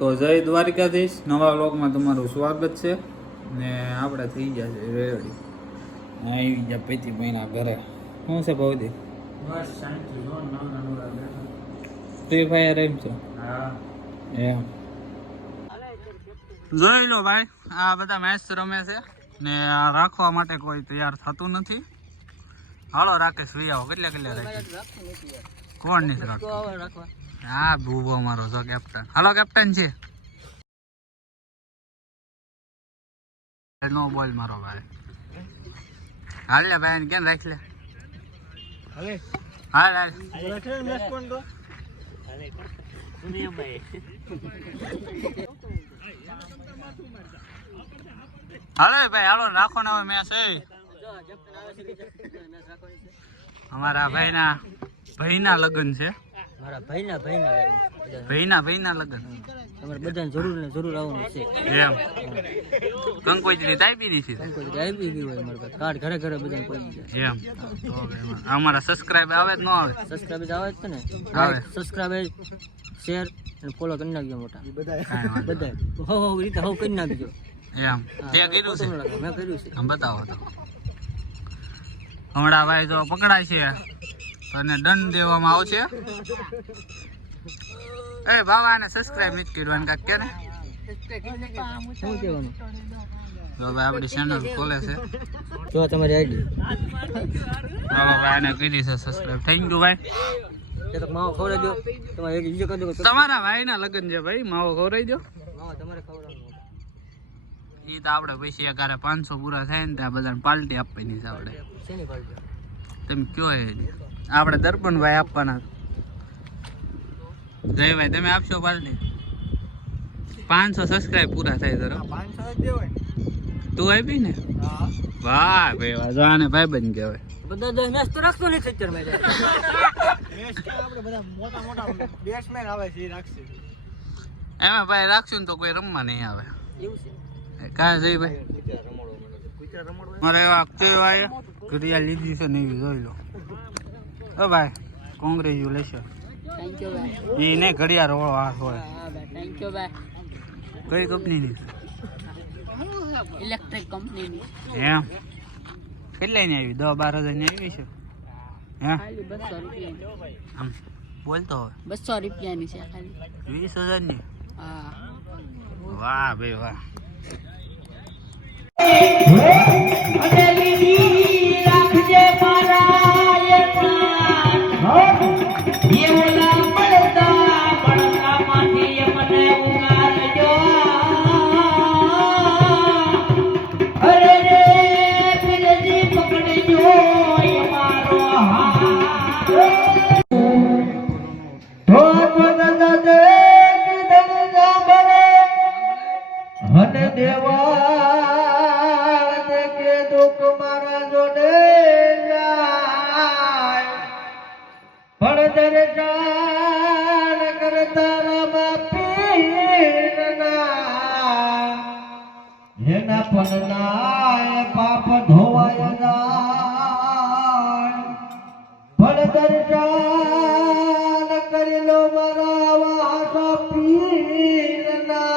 તો જય દ્વારિકાધીશ, નવા વ્લોગમાં તમારું સ્વાગત છે ને આપણે થઈ ગયા છે રેડી. આવી ગયા પેતી મહિના ઘરે. શું છે ભવદી? બસ શાંતિ જો નાના ફ્રી ફાયર એમ છે. હા એમ જોઈ લો ભાઈ, આ બધા મેચ રમે છે ને આ રાખવા માટે કોઈ તૈયાર થતું નથી. હાલો રાકેશ વી આવો. કેટલા રાખે? કોણ નથી રાખતો? હા ભૂવો મારો છો કેપ્ટન. હાલો કેપ્ટન છે. નો બોલ મારો ભાઈ. હાલ લે ભાઈ કેમ રાખ લે. હાલ હાલ હાલો ભાઈ હાલો રાખો ને હવે મેચ. અમારા ભાઈના લગ્ન છે. મારા ભાઈના લગ્ન તમારે બધાને જરૂર આવવાનું છે. એમ કંકોત્રી તાપી નથી. આવી ગયું હોય મારા કાર્ડ ઘરે ઘરે બધાને પડી જાય. એમ તો અમારા સબસ્ક્રાઇબ આવે જ ન આવે? સબસ્ક્રાઇબ આવે જ છે ને. આવે. સબસ્ક્રાઇબ શેર અને ફોલો કરી નાખજો મોટા બધા રીતે હવ કરી નાખજો. એમ તે કર્યું છે? મેં કર્યું છે. આમ બતાવો તો. હમણાં ભાઈ જો પકડાય છે અને દંડ દેવામાં આવશે. એ બાબા ને સબસ્ક્રાઇબ નથી કરવાનું કાક કે ને. શું કહેવાનું? તો ભાઈ આપણી ચેનલ ખોલે છે. જો તમારી આઈડી બાબા ભાઈ ને કરી છે સબસ્ક્રાઇબ. થેન્ક યુ ભાઈ. તો માવો ખવડાવી દો. તમારે એક બીજો કરી દો. તમારા ભાઈના લગ્ન છે ભાઈ, માવો ખવડાવી દો. માવો તમારે ખવડાવવાનું. એ તો આપણે પૈસા એકારે 500 પૂરા થાય ને ત્યાં બધાને પાર્ટી આપવાની છે આપણે. શેની પાર્ટી? તમે કયો એ આપણે દર્પણભાઈ આપવાના. જયભાઈ તમે આપશો પાર્ટી? 500 સબસ્ક્રાઇબ પૂરા થાય તો 500 જ દેવાય. તું આપી ને? હા વાહ ભાઈ વાહ, જો આને ભાઈ બન કહેવાય. બધા 10 મેચ તો રાખતો નહીં 70 મેચ. મેચ કે આપણે બધા મોટા બેટ્સમેન આવે છે એ રાખશે. એમાં ભાઈ રાખશું ને તો કોઈ રમવા નહીં આવે. એવું છે. કાં જયભાઈ મારે એવા કહેવાય ઘડિયાળ લીધી છે ને એવી જોઈ લો. ઓ ભાઈ કોંગ્રેચ્યુલેશન. થેન્ક યુ ભાઈ. એ નહીં ઘડિયાળ વાળો હાથ હોય. હા ભાઈ થેન્ક યુ ભાઈ. કઈ કંપનીની? ઇલેક્ટ્રિક કંપનીની. એમ કેટલાય ની આવી? 10-12 હજાર ની આવી છે. હે ખાલી 200 રૂપિયાની. આમ બોલતો હોય. 200 રૂપિયાની છે ખાલી. 20,000 ની? હા. વાહ ભાઈ વાહ. એના પગના પાપ ધોવાય જાય. પણ દર્શન કરી લો મારા વાસા પીરના.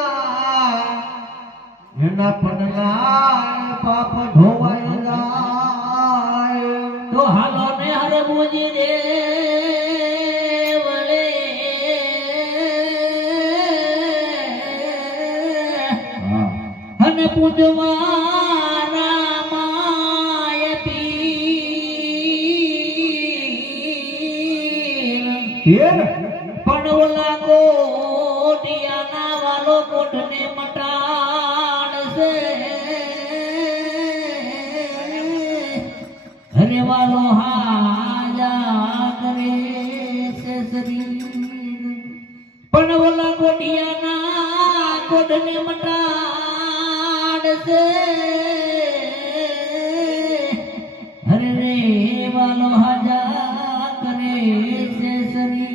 એના પગના પાપ ધોવાય જાય. તો હાલો ને હરે મોજી રે અને પૂજવા માય પીર પણ ઓલા કોટિયાના વાલો કોટને મટાડશે. હરે વાલો હાજા કરે છે શરીર પણ ઓલા કોટિયાના કોટને મટાડશે. હરે રે વાલો હાજા કરે છે શરીર.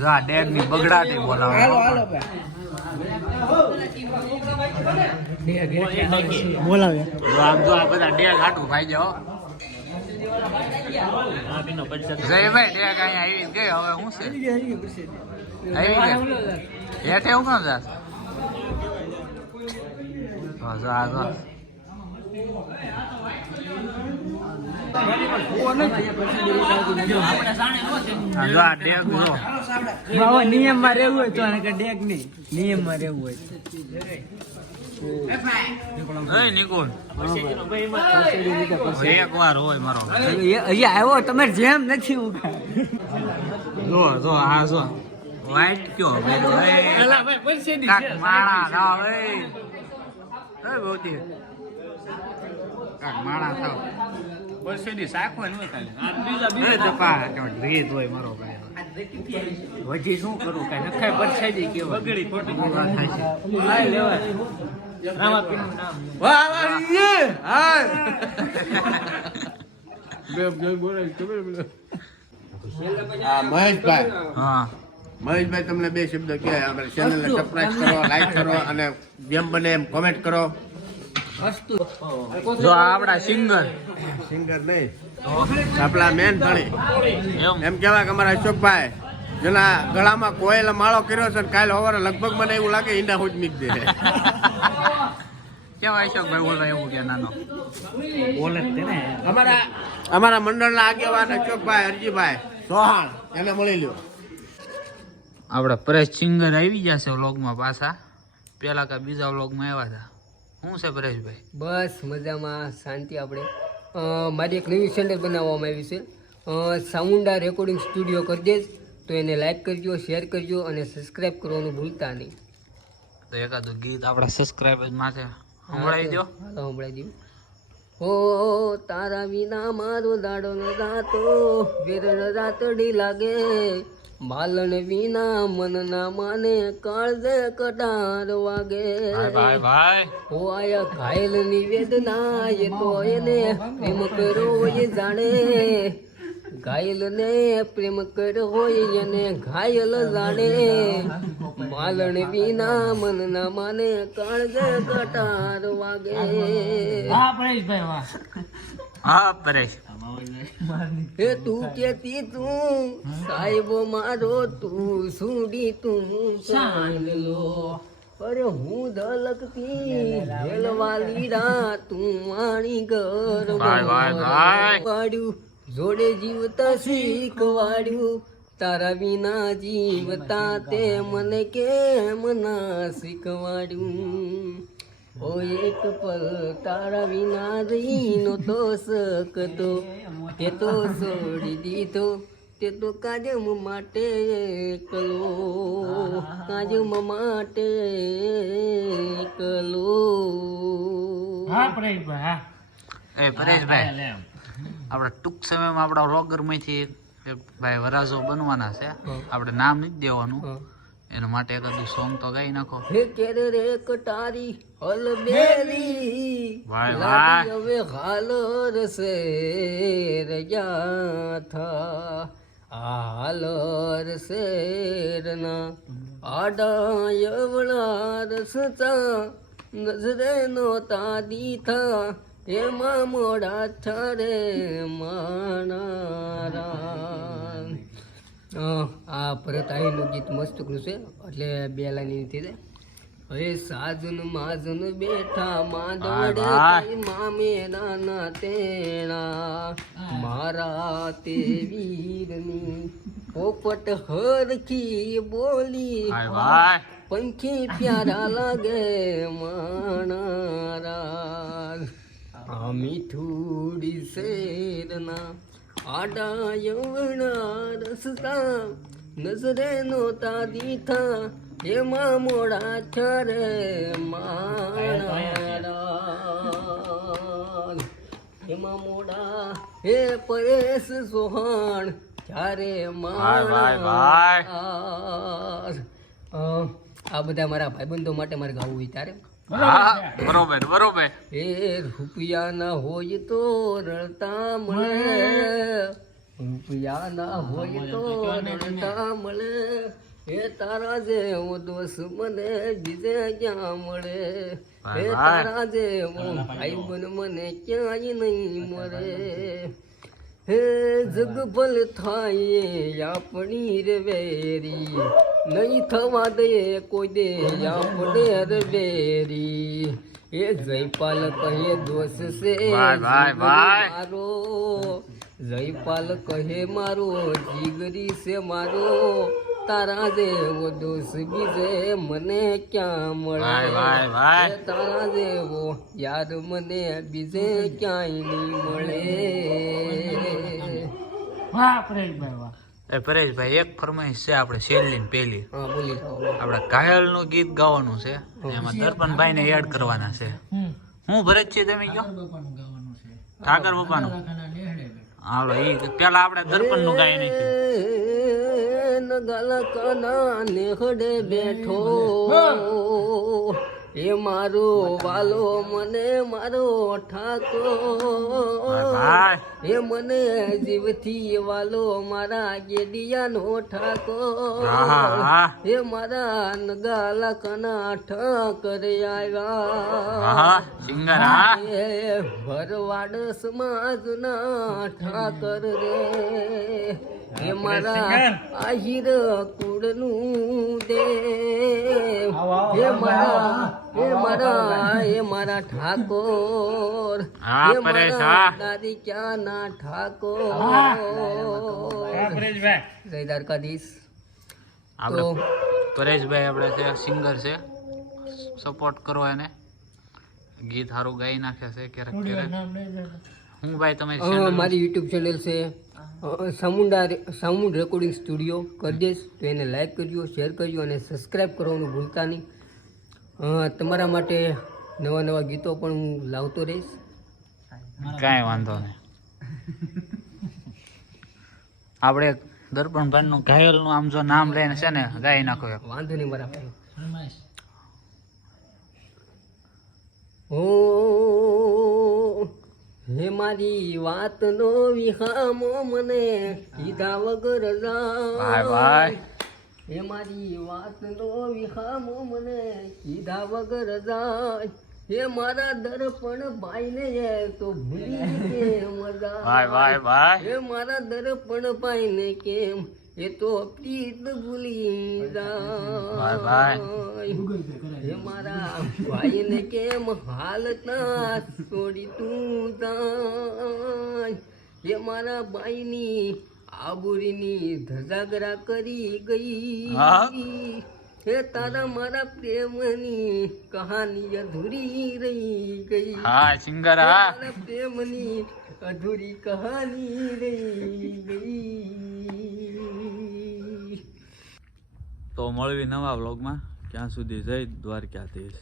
જો આ ડેગ ની બગડાટી બોલાવે બોલાવે જો આમ જો આ બધા ડેગ હાટું ખાઈ જાઓ જયભાઈ ડેગ અહીંયા આવી ગઈ હવે શું છે આવી ગઈ હેઠે એવું કામ જાશે જો આ જો જો આ ડેગ જો નિયમમાં રહેવું હોય તો ડેક નહીં નિયમમાં રહેવું હોય નિકુલ એક વાર હોય મારો અહીંયા આવ્યો તમે જેમ નથી જો જો આ જો વાઈટ કયો કાક માણા થાવ એ બહુતી કાક માણા થાવ પરસેદી સાખો ન થાય એ દપા રીત હોય મારો ભાઈ વજી શું કરું કઈ નખાય પરસેદી કેવા બગડી ખોટી વાત થાય છે લાઈ લેવા રામાપીનું નામ વાહ વાહ યે હા મહેશભાઈ હા મહેશભાઈ તમને બે શબ્દ કહે આપણે ચેનલને સબસ્ક્રાઇબ કરો, લાઈક કરો અને જેમ બને એમ કોમેન્ટ કરો. જો આ આપડા સિંગર સિંગર નહીં આપણા મેન ધણી એમ એમ કહેવાય કે અમારા અશોકભાઈ જેના ગળામાં કોયલ માળો કર્યો છે, કાલે સવારે લગભગ મને એવું લાગે ઈંડા હુજ મીક દે. કેવા અશોકભાઈ બોલવા એવું કે નાનો બોલે જ તેને અમારા મંડળના આગેવાન અશોકભાઈ હરજીભાઈ સોહાણ એને મળી લ્યો. આપડા પરેશ સિંગર આવી ગયા છે વ્લોગમાં પાછા. પેલા કા બીજા વ્લોગમાં આવ્યા હતા. શું છે પરેશભાઈ? બસ મજામાં, શાંતિ. આપણે મારી એક નવી ચેનલ બનાવવામાં આવી છે, સાઉન્ડા રેકોર્ડિંગ સ્ટુડિયો કરી દેજ. તો એને લાઈક કરજો, શેર કરજો અને સબસ્ક્રાઈબ કરવાનું ભૂલતા નહીં. તો એકાદું ગીત આપડા સબસ્ક્રાઇબર્સ માટે સંભળાવી દો. હાલો સંભળાવી દઉં. હો તારા વિના મારો દાડો ન રાતો વેરણ રાતડી લાગે, બાલણ વિના મન ના માને કાળજે કટાર વાગે. ભાઈ ભાઈ હો આયા ઘાયલ ની વેદના એ તો એને પ્રેમ કર્યો હોય જાણે, ઘાયલ ને પ્રેમ કર્યો હોય એને ઘાયલ જાણે, બાલણ વિના મન ના માને કાળજે કટાર વાગે. હા પરેશ હે તું કેતી તું સાહેબો મારો તું સુડી તું ચાંદલો, અરે હું ધલકતી હેલવાલી રા તું વાણી ઘર વાડ્યું, જોડે જીવતા શીખવાડ્યું, તારા વિના જીવતા તે મને કેમ ના શીખવાડ્યું. ઓ એક પલ તારા વિના રહીનો તો શકતો, તે તો છોડી દીધો, તે તો કાજમ માટે એકલો, કાજમ માટે એકલો. એ પરેશભાઈ આપડે ટૂંક સમયમાં આપડા વ્લોગર માંથી ભાઈ વરાજો બનવાના છે. આપણે નામ નથી દેવાનું, એના માટે એકાદું સોંગ તો ગાઈ નાખો. હે કેરે રે કટારી હલબેલી ભાઈ લાડી હવે હાલ રસે રજા થા, હાલ રસે રના આડા યવળા રસતા નજરે નોતા દીથા, એમાં મોડા ઠરે માણારા. આ ભરત આઈનું ગીત મસ્ત કર્યું છે, એટલે બે લાઈન નથી છે. હવે સાજન માજન બેઠા માંદોડે મામે નાના તેણા, મારા તે વીરની પોપટ હરખી બોલી, પંખી પ્યારા લાગે માણારા. આ મીઠુડી શેરના આડા યવણા રસતા નજરે નોતા દીથા, એમાં મોડા છરે માણા, એમાં મોડા હે પરેશ સોહાણ ચારે માણા. આ બધા મારા ભાઈબંધો માટે મારે ગાવું હોય ત્યારે. બરોબર બરોબર. એ રૂપિયા ના હોય તો રડતા મળે, રૂપિયા ના હોય તો રડતા મળે એ તારા જેવો દોસ્ત મને બીજે ક્યાં મળે એ તારા જેવો ભાઈ બન મને ક્યાંય નહીં મળે હે જગભલ થાય આપણી રે વેરી નહીં થવા દે કોઈ દે આપણે રે વેરી એ જયપાલ કહે દોસ્ત છે મારો જયપાલ કહે મારો જીગરી છે મારો તારા જેવો દોસ્ત બીજે મને ક્યાં મળે તારા જેવો યાર મને બીજે ક્યાંય નહીં મળે એ પરેશભાઈ એક ફરમાઈશ છે આપણે છેલ્લી ને પહેલી હા બોલી આપણે ઘાયલ નું ગીત ગાવાનું છે એમાં દર્પણભાઈ ને એડ કરવાના છે હું ભરત છે તમે કયો ઠાકર બાપાનું હાલો એ પેલા આપણે દર્પણ નું ગાઈ નાખ્યું ગલકના નેહડે બેઠો એ મારો વાલો મને મારો ઠાકોર એ મને જીવથી વાલો મારા ગેડિયાનો ઠાકોર એ મારા નગાલકના ઠાકર આવ્યા એ ભરવાડ સમાજના ઠાકર રે એ મારા આહિર કુળનું દેવ એ મારા ઠાકોર એ મારા દાદી ક્યાં ના ઠાકોર જય દ્વારકાધીશ. આપણે પરેશભાઈ આપણે છે સિંગર છે, સપોર્ટ કરો એને, ગીત સારું ગાઈ નાખે છે ક્યારેક ક્યારેક. હું ભાઈ તમે મારી યુટ્યુબ ચેનલ છે સાઉન્ડ રેકોર્ડિંગ સ્ટુડિયો કરી દઈશ તો એને લાઈક કરજો, શેર કરજો અને સબસ્ક્રાઈબ કરવાનું ભૂલતા નહીં. તમારા માટે નવા નવા ગીતો પણ હું લાવતો રહીશ. કાંઈ વાંધો નહીં. આપણે દર્પણભાઈ નું ઘાયલ નું આમ જો નામ લઈને છે ને ગાઈ નાખો. વાંધો નહીં બરાબર. હે મારી વાત નો વિહામો મને કીધા વગર જાય. હે મારી વાત નો વિહામો મને કીધા વગર જાય. હે મારા દર્પણ ભાઈ ને તો ભૂલી કેમ જાય. હે મારા દર્પણ ભાઈ ને કેમ એ તો પ્રીત ભૂલી જાય. હે મારા ભાઈ ને કેમ હાલતા છોડી તું જાય. હે મારા ભાઈ ની આબુરીની ધજાગરા કરી ગઈ. હે તારા મારા પ્રેમની કહાની અધૂરી રહી ગઈ. મારા પ્રેમની અધૂરી કહાની રહી ગઈ. તો મળવી નવા વ્લોગમાં. ક્યાં સુધી જય દ્વારકાધીશ.